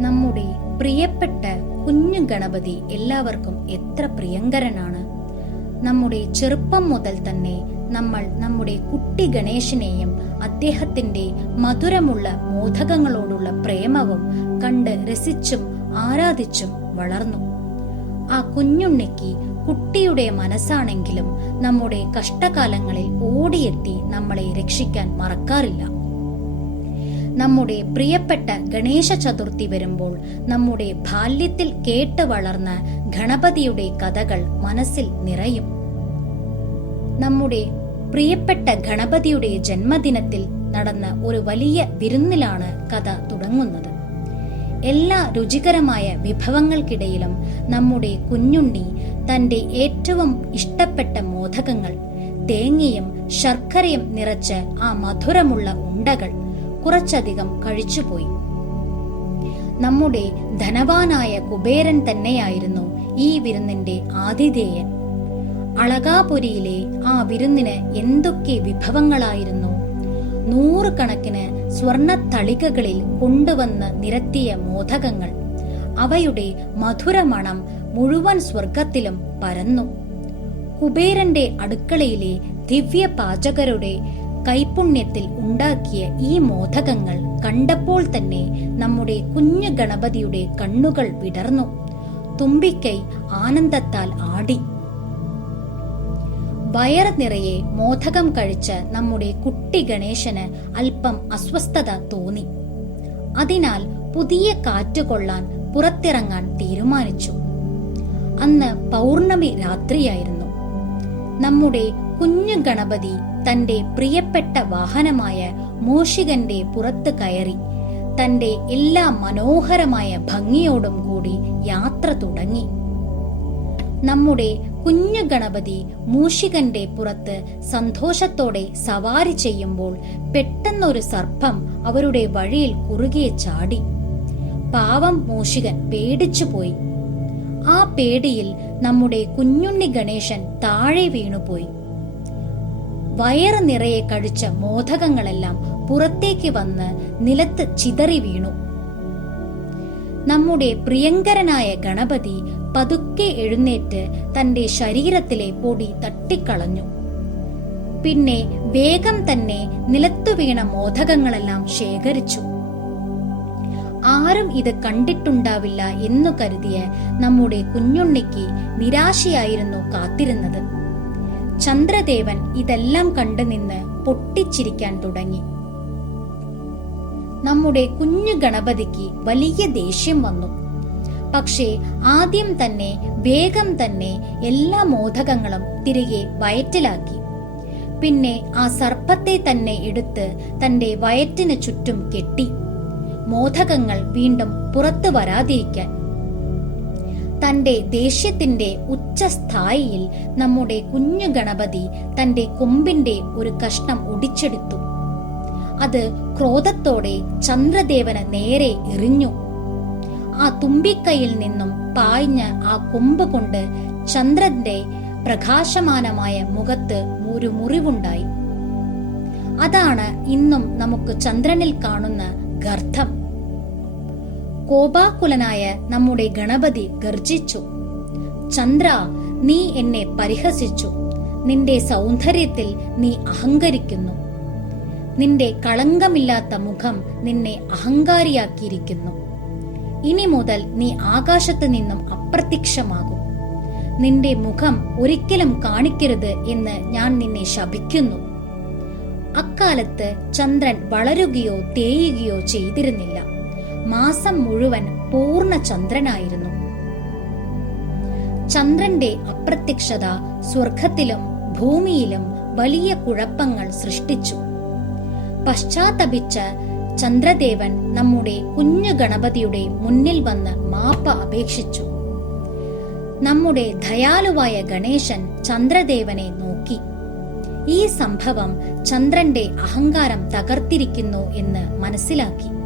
നമ്മുടെ പ്രിയപ്പെട്ട കുഞ്ഞു ഗണപതി എല്ലാവർക്കും എത്ര പ്രിയങ്കരനാണ്. നമ്മുടെ ചെറുപ്പം മുതൽ തന്നെ നമ്മൾ നമ്മുടെ കുട്ടി ഗണേശനെയും അദ്ദേഹത്തിന്റെ മധുരമുള്ള മോദകങ്ങളോടുള്ള പ്രേമവും കണ്ട് രസിച്ചും ആരാധിച്ചും വളർന്നു. ആ കുഞ്ഞുണ്ണിക്ക് കുട്ടിയുടെ മനസ്സാണെങ്കിലും നമ്മുടെ കഷ്ടകാലങ്ങളിൽ ഓടിയെത്തി നമ്മളെ രക്ഷിക്കാൻ മറക്കാറില്ല. നമ്മുടെ പ്രിയപ്പെട്ട ഗണേശ ചതുർത്ഥി വരുമ്പോൾ നമ്മുടെ ബാല്യത്തിൽ കേട്ട് വളർന്ന ഗണപതിയുടെ കഥകൾ മനസ്സിൽ നിറയും. നമ്മുടെ പ്രിയപ്പെട്ട ഗണപതിയുടെ ജന്മദിനത്തിൽ നടന്ന ഒരു വലിയ വിരുന്നിലാണ് കഥ തുടങ്ങുന്നത്. എല്ലാ രുചികരമായ വിഭവങ്ങൾക്കിടയിലും നമ്മുടെ കുഞ്ഞുണ്ണി തന്റെ ഏറ്റവും ഇഷ്ടപ്പെട്ട മോദകങ്ങൾ തേങ്ങയും ശർക്കരയും നിറച്ച് ആ മധുരമുള്ള ഉണ്ടകൾ കുറച്ചധികം കഴിച്ചുപോയി. നമ്മുടെ ധനവാനായ കുബേരൻ തന്നെയായിരുന്നു ഈ വിരുന്നിന്റെ ആതിഥേയൻ. അളകാപുരിയിലെ ആ വിരുന്നിന് എന്തൊക്കെ വിഭവങ്ങളായിരുന്നു? നൂറുകണക്കിന് സ്വർണ തളികകളിൽ കൊണ്ടുവന്ന് നിരത്തിയ മോദകങ്ങൾ. അവയുടെ മധുരമണം മുഴുവൻ സ്വർഗത്തിലും പരന്നു. കുബേരന്റെ അടുക്കളയിലെ ദിവ്യ പാചകരുടെ കൈപുണ്യത്തിൽ ഉണ്ടാക്കിയ ഈ മോദകങ്ങൾ കണ്ടപ്പോൾ തന്നെ നമ്മുടെ കുഞ്ഞു ഗണപതിയുടെ കണ്ണുകൾ വിടർന്നു. തുമ്പിക്കൈ ആനന്ദത്താൽ ആടി. വയർ നിറയെ മോദകം കഴിച്ച് നമ്മുടെ കുട്ടി ഗണേശന് അല്പം അസ്വസ്ഥത തോന്നി. അതിനാൽ പുതിയ കാറ്റ് കൊള്ളാൻ പുറത്തിറങ്ങാൻ തീരുമാനിച്ചു. അന്ന് പൗർണമി രാത്രിയായിരുന്നു. നമ്മുടെ കുഞ്ഞു ഗണപതി തന്റെ പ്രിയപ്പെട്ട വാഹനമായ മൂഷികന്റെ പുറത്ത് കയറി. തന്റെ എല്ലാ മനോഹരമായ ഭംഗിയോടും കൂടി യാത്ര തുടങ്ങി. നമ്മുടെ കുഞ്ഞു ഗണപതി മൂഷികന്റെ പുറത്ത് സന്തോഷത്തോടെ സവാരി ചെയ്യുമ്പോൾ പെട്ടെന്നൊരു സർപ്പം അവരുടെ വഴിയിൽ കുറുകെ ചാടി. പാവം മൂഷികൻ പേടിച്ചുപോയി ആ പേടിയിൽ നമ്മുടെ കുഞ്ഞുണ്ണി ഗണേശൻ താഴെ വീണുപോയി. വയറ് നിറയെ കഴിച്ച മോദകങ്ങളെല്ലാം പുറത്തേക്ക് വന്ന് നിലത്ത് ചിതറി വീണു. നമ്മുടെ പ്രിയങ്കരനായ ഗണപതി പതുക്കെ എഴുന്നേറ്റ് തന്റെ ശരീരത്തിലെ പൊടി തട്ടിക്കളഞ്ഞു. പിന്നെ വേഗം തന്നെ നിലത്തു വീണ മോദകങ്ങളെല്ലാം ശേഖരിച്ചു. ആരും ഇത് കണ്ടിട്ടുണ്ടാവില്ല എന്നു കരുതിയ നമ്മുടെ കുഞ്ഞുണ്ണിക്ക് നിരാശയായിരുന്നു കാത്തിരുന്നത്. ചന്ദ്രദേവൻ ഇതെല്ലാം കണ്ടു നിന്ന് പൊട്ടിച്ചിരിക്കാൻ തുടങ്ങി. നമ്മുടെ കുഞ്ഞു ഗണപതിക്ക് വലിയ ദേഷ്യം വന്നു. പക്ഷേ ആദ്യം തന്നെ വേഗം തന്നെ എല്ലാ മോദകങ്ങളും തിരികെ വയറ്റിലാക്കി. പിന്നെ ആ സർപ്പത്തെ തന്നെ എടുത്ത് തന്റെ വയറ്റിന് ചുറ്റും കെട്ടി. മോദകങ്ങൾ വീണ്ടും പുറത്തു വരാതിരിക്കാൻ തന്റെ ദേഷ്യത്തിന്റെ ഉച്ചസ്ഥായിയിൽ നമ്മുടെ കുഞ്ഞു ഗണപതി തന്റെ കൊമ്പിന്റെ ഒരു കഷ്ണം ഒടിച്ചെടുത്തു. അത് ക്രോധത്തോടെ ചന്ദ്രദേവന് നേരെ എറിഞ്ഞു. ആ തുമ്പിക്കൈയിൽ നിന്നും പായ്ഞ്ഞ ആ കൊമ്പ് കൊണ്ട് ചന്ദ്രന്റെ പ്രകാശമാനമായ മുഖത്ത് ഒരു മുറിവുണ്ടായി. അതാണ് ഇന്നും നമുക്ക് ചന്ദ്രനിൽ കാണുന്ന ഗർഭം. കോപാകുലനായ നമ്മുടെ ഗണപതി ഗർജിച്ചു. ചന്ദ്ര നീ എന്നെ പരിഹസിച്ചു. നിന്റെ സൗന്ദര്യത്തിൽ നീ അഹങ്കരിക്കുന്നു. നിന്റെ കളങ്കമില്ലാത്ത മുഖം നിന്നെ അഹങ്കാരിയാക്കിയിരിക്കുന്നു. ഇനി മുതൽ നീ ആകാശത്ത് നിന്നും അപ്രത്യക്ഷമാകും. നിന്റെ മുഖം ഒരിക്കലും കാണിക്കരുത് എന്ന് ഞാൻ നിന്നെ ശപിക്കുന്നു. അക്കാലത്ത് ചന്ദ്രൻ വളരുകയോ തേയുകയോ ചെയ്തിരുന്നില്ല. മാസം മുഴുവൻ പൂർണ ചന്ദ്രനായിരുന്നു. ചന്ദ്രന്റെ അപ്രത്യക്ഷത സ്വർഗത്തിലും ഭൂമിയിലും വലിയ കുഴപ്പങ്ങൾ സൃഷ്ടിച്ചു. പശ്ചാത്തപിച്ച് ചന്ദ്രദേവൻ നമ്മുടെ കുഞ്ഞു ഗണപതിയുടെ മുന്നിൽ വന്ന് മാപ്പ് അപേക്ഷിച്ചു. നമ്മുടെ ദയാലുവായ ഗണേശൻ ചന്ദ്രദേവനെ നോക്കി. ഈ സംഭവം ചന്ദ്രന്റെ അഹങ്കാരം തകർത്തിരിക്കുന്നു എന്ന് മനസ്സിലാക്കി.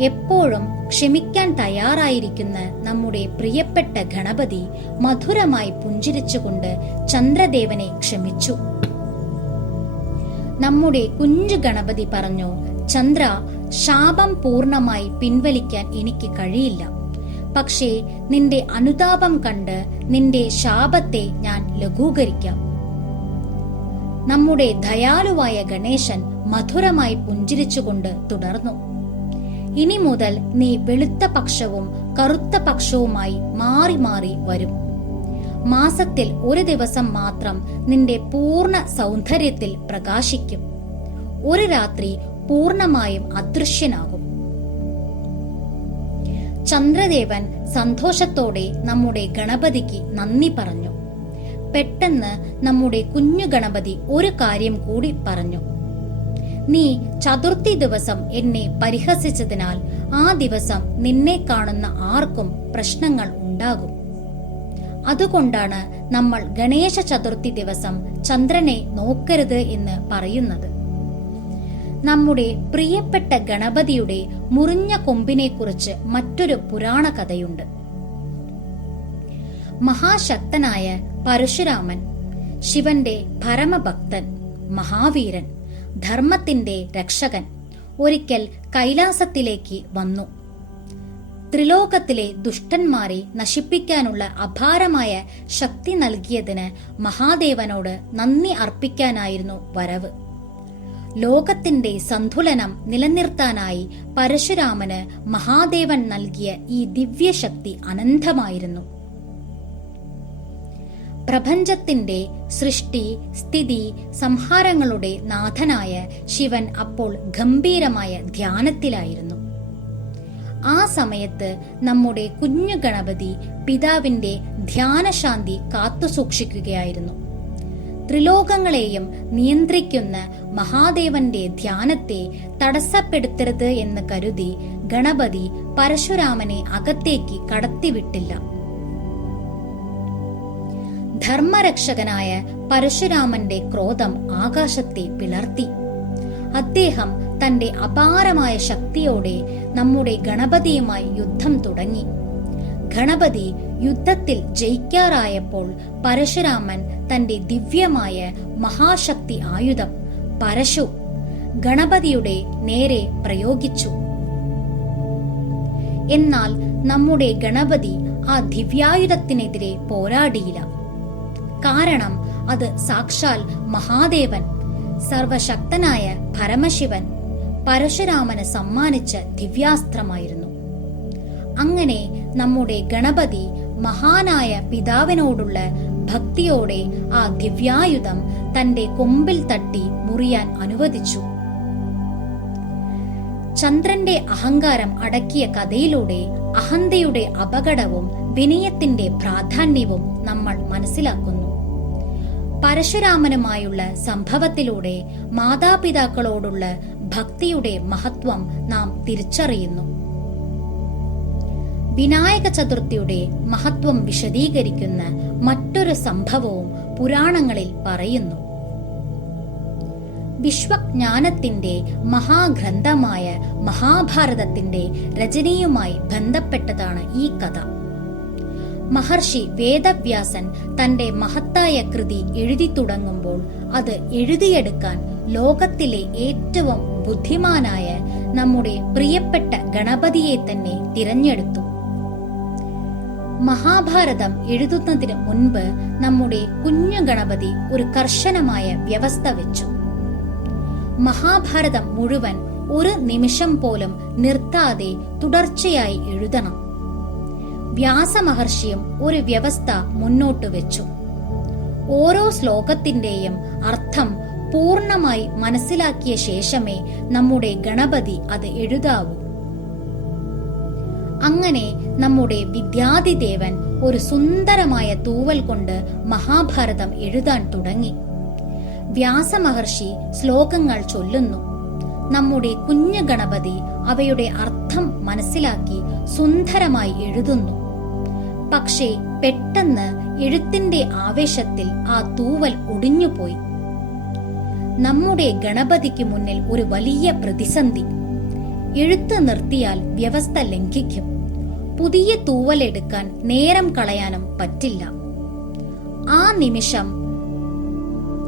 എപ്പോഴും ക്ഷമിക്കാൻ തയ്യാറായിരിക്കുന്ന നമ്മുടെ പ്രിയപ്പെട്ട ഗണപതി മധുരമായി പുഞ്ചിരിച്ചുകൊണ്ട് ചന്ദ്രദേവനെ ക്ഷമിച്ചു. നമ്മുടെ കുഞ്ഞു ഗണപതി പറഞ്ഞു ചന്ദ്ര ശാപം പൂർണമായി പിൻവലിക്കാൻ എനിക്ക് കഴിയില്ല. പക്ഷേ നിന്റെ അനുതാപം കണ്ട് നിന്റെ ശാപത്തെ ഞാൻ ലഘൂകരിക്കാം. നമ്മുടെ ദയാലുവായ ഗണേശൻ മധുരമായി പുഞ്ചിരിച്ചുകൊണ്ട് തുടർന്നു. ഇനി മുതൽ നീ വെളുത്ത പക്ഷവും കറുത്ത പക്ഷവുമായി മാറി മാറി വരും. മാസത്തിൽ ഒരു ദിവസം മാത്രം നിന്റെ പൂർണ സൗന്ദര്യത്തിൽ പ്രകാശിക്കും. ഒരു രാത്രി പൂർണമായും അദൃശ്യനാകും. ചന്ദ്രദേവൻ സന്തോഷത്തോടെ നമ്മുടെ ഗണപതിക്ക് നന്ദി പറഞ്ഞു. പെട്ടെന്ന് നമ്മുടെ കുഞ്ഞു ഗണപതി ഒരു കാര്യം കൂടി പറഞ്ഞു. നീ ചതുർത്ഥി ദിവസം എന്നെ പരിഹസിച്ചതിനാൽ ആ ദിവസം നിന്നെ കാണുന്ന ആർക്കും പ്രശ്നങ്ങൾ ഉണ്ടാകും. അതുകൊണ്ടാണ് നമ്മൾ ഗണേശ ചതുർത്ഥി ദിവസം ചന്ദ്രനെ നോക്കരുത് എന്ന് പറയുന്നത്. നമ്മുടെ പ്രിയപ്പെട്ട ഗണപതിയുടെ മുറിഞ്ഞ കൊമ്പിനെക്കുറിച്ച് മറ്റൊരു പുരാണ കഥയുണ്ട്. മഹാശക്തനായ പരശുരാമൻ ശിവന്റെ പരമഭക്തൻ മഹാവീരൻ ധർമ്മത്തിന്റെ രക്ഷകൻ. ഒരിക്കൽ കൈലാസത്തിലേക്ക് വന്നു. ത്രിലോകത്തിലെ ദുഷ്ടന്മാരെ നശിപ്പിക്കാനുള്ള അപാരമായ ശക്തി നൽകിയതിന് മഹാദേവനോട് നന്ദി അർപ്പിക്കാനായിരുന്നു വരവ്. ലോകത്തിന്റെ സന്തുലനം നിലനിർത്താനായി പരശുരാമന് മഹാദേവൻ നൽകിയ ഈ ദിവ്യശക്തി അനന്തമായിരുന്നു. പ്രപഞ്ചത്തിന്റെ സൃഷ്ടി സ്ഥിതി സംഹാരങ്ങളുടെ നാഥനായ ശിവൻ അപ്പോൾ ഗംഭീരമായ ധ്യാനത്തിലായിരുന്നു. ആ സമയത്ത് നമ്മുടെ കുഞ്ഞു ഗണപതി പിതാവിന്റെ ധ്യാനശാന്തി കാത്തുസൂക്ഷിക്കുകയായിരുന്നു ത്രിലോകങ്ങളെയും നിയന്ത്രിക്കുന്ന മഹാദേവന്റെ ധ്യാനത്തെ തടസ്സപ്പെടുത്തരുത് എന്ന് കരുതി ഗണപതി പരശുരാമനെ അകത്തേക്ക് കടത്തിവിട്ടില്ല. ധർമ്മരക്ഷകനായ പരശുരാമന്റെ ക്രോധം ആകാശത്തെ പിളർത്തി. അദ്ദേഹം തന്റെ അപാരമായ ശക്തിയോടെ നമ്മുടെ ഗണപതിയുമായി യുദ്ധം തുടങ്ങി. ഗണപതി യുദ്ധത്തിൽ ജയിക്കാറായപ്പോൾ പരശുരാമൻ തന്റെ ദിവ്യമായ മഹാശക്തി ആയുധം പരശു ഗണപതിയുടെ നേരെ പ്രയോഗിച്ചു. എന്നാൽ നമ്മുടെ ഗണപതി ആ ദിവ്യായുധത്തിനെതിരെ പോരാടിയില്ല. കാരണം അത് സാക്ഷാൽ മഹാദേവൻ സർവശക്തനായ പരമശിവൻ പരശുരാമന് സമ്മാനിച്ച ദിവ്യാസ്ത്രമായിരുന്നു. അങ്ങനെ നമ്മുടെ ഗണപതി മഹാനായ പിതാവിനോടുള്ള ഭക്തിയോടെ ആ ദിവ്യായുധം തന്റെ കൊമ്പിൽ തട്ടി മുറിയാൻ അനുവദിച്ചു. ചന്ദ്രന്റെ അഹങ്കാരം അടക്കിയ കഥയിലൂടെ അഹന്തയുടെ അപകടവും വിനയത്തിന്റെ പ്രാധാന്യവും നമ്മൾ മനസ്സിലാക്കുന്നു. പരശുരാമനുമായുള്ള സംഭവത്തിലൂടെ മാതാപിതാക്കളോടുള്ള ഭക്തിയുടെ മഹത്വം നാം തിരിച്ചറിയുന്നു. വിനായക ചതുർത്ഥിയുടെ മഹത്വം വിശദീകരിക്കുന്ന മറ്റൊരു സംഭവവും പുരാണങ്ങളിൽ പറയുന്നു. വിശ്വജ്ഞാനത്തിന്റെ മഹാഗ്രന്ഥമായ മഹാഭാരതത്തിന്റെ രചനയുമായി ബന്ധപ്പെട്ടതാണ് ഈ കഥ. മഹർഷി വേദവ്യാസൻ തന്റെ മഹത്തായ കൃതി എഴുതി തുടങ്ങുമ്പോൾ അത് എഴുതിയെടുക്കാൻ ലോകത്തിലെ ഏറ്റവും ബുദ്ധിമാനായ നമ്മുടെ പ്രിയപ്പെട്ട ഗണപതിയെ തന്നെ തിരഞ്ഞെടുത്തു. മഹാഭാരതം എഴുതുന്നതിന് മുൻപ് നമ്മുടെ കുഞ്ഞു ഗണപതി ഒരു കർശനമായ വ്യവസ്ഥ വെച്ചു. മഹാഭാരതം മുഴുവൻ ഒരു നിമിഷം പോലും നിർത്താതെ തുടർച്ചയായി എഴുതണം. വ്യാസമഹർഷിയും ഒരു വ്യവസ്ഥ മുന്നോട്ട് വെച്ചു. ഓരോ ശ്ലോകത്തിന്റെയും അർത്ഥം പൂർണമായി മനസ്സിലാക്കിയ ശേഷമേ നമ്മുടെ ഗണപതി അത് എഴുതാവൂ. അങ്ങനെ നമ്മുടെ വിദ്യാധിദേവൻ ഒരു സുന്ദരമായ തൂവൽ കൊണ്ട് മഹാഭാരതം എഴുതാൻ തുടങ്ങി. വ്യാസമഹർഷി ശ്ലോകങ്ങൾ ചൊല്ലുന്നു. നമ്മുടെ കുഞ്ഞു ഗണപതി അവയുടെ അർത്ഥം മനസ്സിലാക്കി സുന്ദരമായി എഴുതുന്നു. പക്ഷേ പെട്ടെന്ന് എഴുത്തിന്റെ ആവേശത്തിൽ ആ തൂവൽ ഒടിഞ്ഞുപോയി. നമ്മുടെ ഗണപതിക്ക് മുന്നിൽ ഒരു വലിയ പ്രതിസന്ധി. എഴുത്ത് നിർത്തിയാൽ വ്യവസ്ഥ ലംഘിക്കും. പുതിയ തൂവലെടുക്കാൻ നേരം കളയാനും പറ്റില്ല. ആ നിമിഷം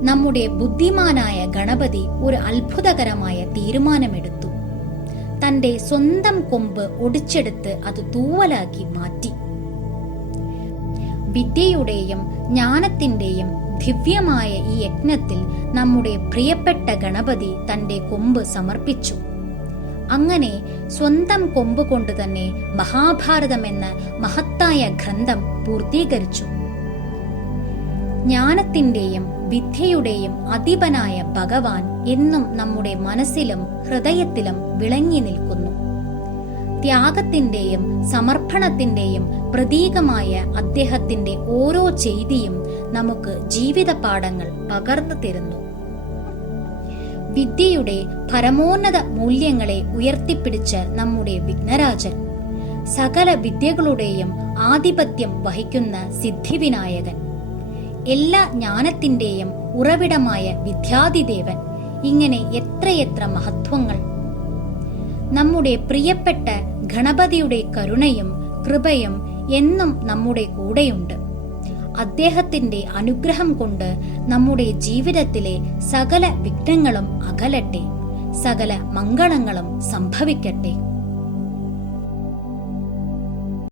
നമ്മുടെ ബുദ്ധിമാനായ ഗണപതി ഒരു അത്ഭുതകരമായ തീരുമാനമെടുത്തു. തന്റെ സ്വന്തം കൊമ്പ് ഒടിച്ചെടുത്ത് അത് തൂവലാക്കി മാറ്റി. വിദ്യയുടെയും ജ്ഞാനത്തിന്റെയും ദിവ്യമായ ഈ യജ്ഞത്തിൽ നമ്മുടെ പ്രിയപ്പെട്ട ഗണപതി തന്റെ കൊമ്പ് സമർപ്പിച്ചു. അങ്ങനെ സ്വന്തം കൊമ്പ് കൊണ്ട് തന്നെ മഹാഭാരതം എന്ന മഹത്തായ ഗ്രന്ഥം പൂർത്തീകരിച്ചു. ജ്ഞാനത്തിന്റെയും വിദ്യയുടെയും അധിപനായ ഭഗവാൻ എന്നും നമ്മുടെ മനസ്സിലും ഹൃദയത്തിലും വിളങ്ങി നിൽക്കുന്നു. ത്യാഗത്തിന്റെയും സമർപ്പണത്തിന്റെയും പ്രതീകമായ അദ്ദേഹത്തിന്റെ ഓരോ ചെയ്തിയും നമുക്ക് ജീവിത പാഠങ്ങൾ പകർന്നു തരുന്നു. വിദ്യയുടെ പരമോന്നത മൂല്യങ്ങളെ ഉയർത്തിപ്പിടിച്ച നമ്മുടെ വിഘ്നരാജൻ സകല വിദ്യകളുടെയും ആധിപത്യം വഹിക്കുന്ന സിദ്ധിവിനായകൻ. എല്ലാ ജ്ഞാനത്തിന്റെയും ഉറവിടമായ വിദ്യാധിദേവൻ ഇങ്ങനെ എത്രയെത്ര മഹത്വങ്ങൾ. നമ്മുടെ പ്രിയപ്പെട്ട ഗണപതിയുടെ കരുണയും കൃപയും എന്നും നമ്മുടെ കൂടെയുണ്ട്. അദ്ദേഹത്തിന്റെ അനുഗ്രഹം കൊണ്ട് നമ്മുടെ ജീവിതത്തിലെ സകല വിഘ്നങ്ങളും അകലട്ടെ സകല മംഗളങ്ങളും സംഭവിക്കട്ടെ.